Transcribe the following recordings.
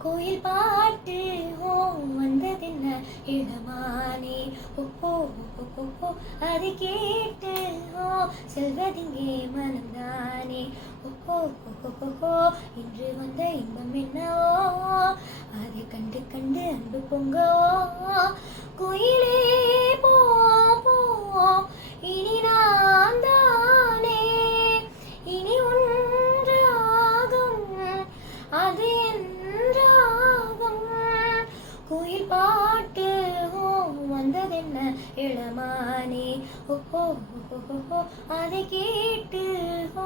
கோயில் பாட்டு ஓ வந்ததென்ன இளமானே ஓ அது கேட்டு ஓ செல்வதிங்கே மனம்தானே ஓ இன்று வந்த இன்பம் என்னவோ அதை கண்டு கண்டு அன்பு பொங்கவோ கோயிலே போ போ இனி நான் தானே இனி ஒன்றாகும் அது என்றாகும் கோயில் பாட்டு ஓ வந்ததென்ன இளமானே ஓ அதை கேட்டு ஓ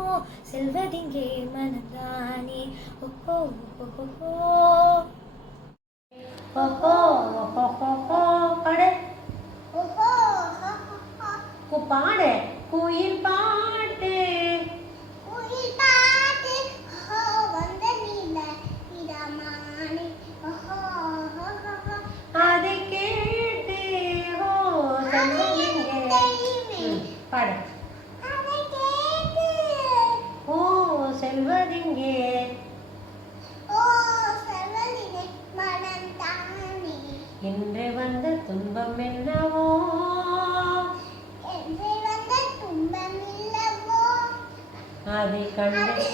செல்வதிங்கே மனதானே ஓ பாடு குயில் பாட்டு அதை கேட்டு பாடு ஓ செல்வதிங்கே என்று வந்த துன்பம் என்னவோ அதை கண்டு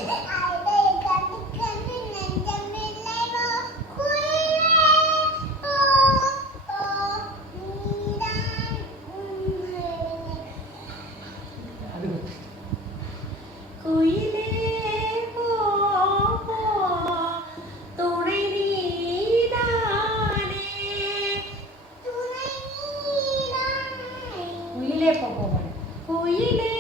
குயிலே போ துணை நீதானே குயிலே போ குயிலே